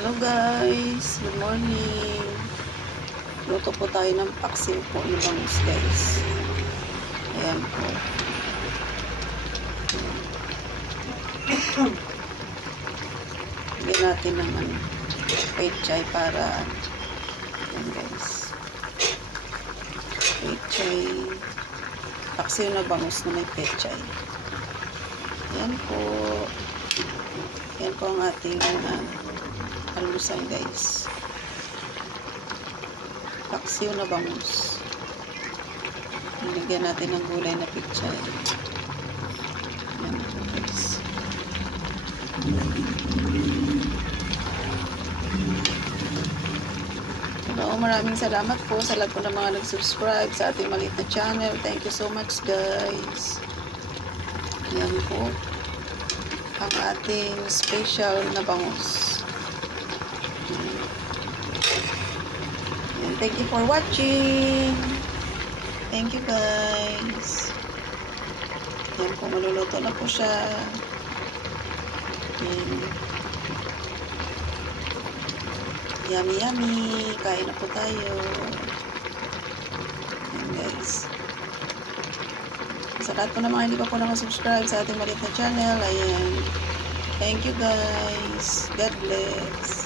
Hello guys, good morning. Luto po tayo ng paksiw po ng bangus guys. Ayan po. Bigyan natin ng pechay para ayan guys. Pechay. Paksiw na bangus na may pechay. Ayan po. Ayan po ang ating almusal guys. Paksiw na bangus. Nilagyan natin ng gulay na pechay. Ayan po guys. Hello, maraming salamat po sa lahat po ng mga nag-subscribe sa ating maliit na channel. Thank you so much guys. Ayan po ang ating special na bangus. And thank you for watching. Thank you guys. Ayan po, maluluto na po siya. Ayan. Yummy yummy. Kain na po tayo. Ayan guys. Sa lahat po ng mga hindi pa po nakasubscribe sa ating maliit na channel, ayan. Thank you guys. God bless.